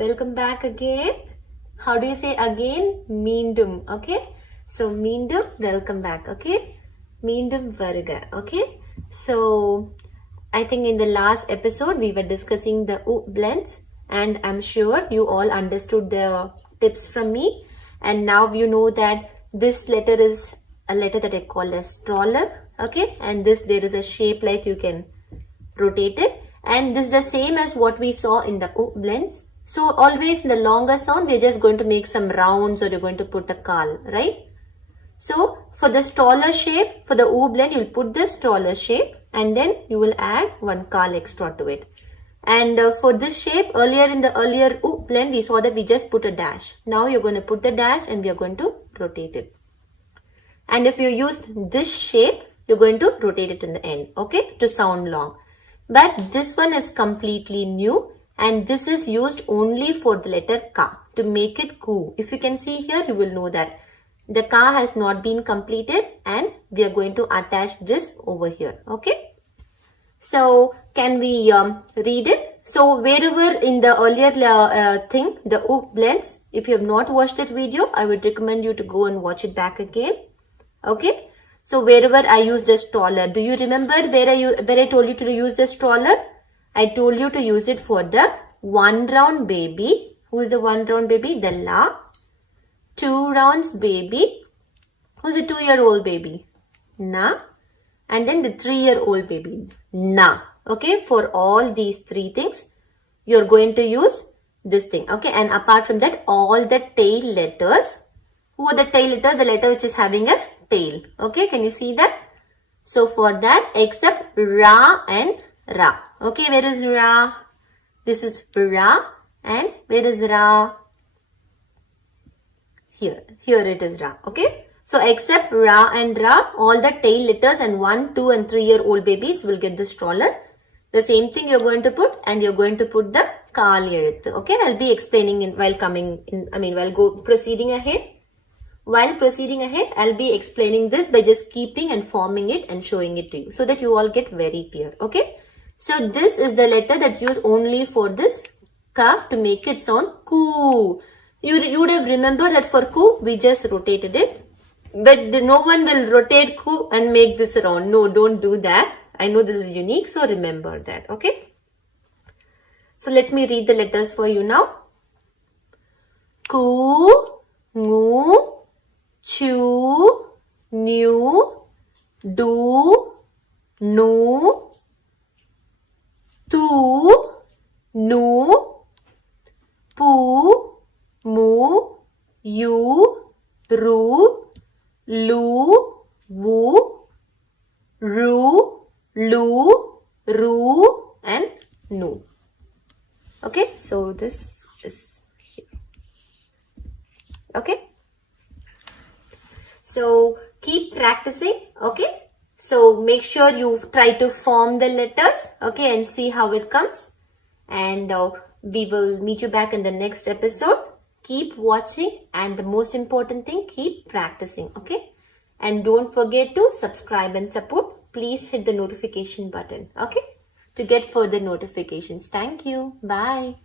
Welcome back again. How do you say again? Meendum. Okay. So meendum, welcome back. Okay. Meendum varga. Okay. So I think in the last episode we were discussing the U blends, and I'm sure you all understood the tips from me. And now you know that this letter is a letter that I call as stroller. Okay. And there is a shape like you can rotate it. And this is the same as what we saw in the U blends. So always in the longer sound, we're just going to make some rounds or you're going to put a kal, right? So for the stroller shape, for the U blend, you'll put the stroller shape and then you will add one kal extra to it. And for this shape, in the earlier U blend, we saw that we just put a dash. Now you're going to put the dash and we are going to rotate it. And if you use this shape, you're going to rotate it in the end, okay, to sound long. But this one is completely new. And this is used only for the letter Ka to make it ku. If you can see here, you will know that the Ka has not been completed and we are going to attach this over here. Okay. So can we read it? So wherever in the earlier thing, the U blends, if you have not watched that video, I would recommend you to go and watch it back again. Okay. So wherever I use the stroller, do you remember where I told you to use the stroller? I told you to use it for the one round baby. Who is the one round baby? The La. 2 rounds baby. Who's the 2-year-old baby? Na. And then the 3-year-old baby. Na. Okay. For all these 3 things, you're going to use this thing. Okay. And apart from that, all the tail letters. Who are the tail letters? The letter which is having a tail. Okay. Can you see that? So for that, except Ra and Ra. Okay, where is Ra? This is Ra. And where is Ra? Here. Here it is Ra. Okay. So except Ra and Ra, all the tail letters and 1, 2 and 3-year-old babies will get the stroller. The same thing you're going to put, and you're going to put the Kal Ezhuthukal. Okay. I'll be explaining proceeding ahead. While proceeding ahead, I'll be explaining this by just keeping and forming it and showing it to you so that you all get very clear. Okay. So this is the letter that's used only for this Ka to make it sound ku. You would have remembered that for ku, we just rotated it. But no one will rotate ku and make this round. No, don't do that. I know this is unique, so remember that. Okay. So let me read the letters for you now. Ku, ngu, chu, nu, du, nu, tu, nu, pu, mu, yu, ru, lu, wu, ru, lu, ru, and nu. Okay, so this is here. Okay. So keep practicing. Okay. So make sure you try to form the letters, okay, and see how it comes. And we will meet you back in the next episode. Keep watching, and the most important thing, keep practicing, okay? And don't forget to subscribe and support. Please hit the notification button, okay, to get further notifications. Thank you. Bye.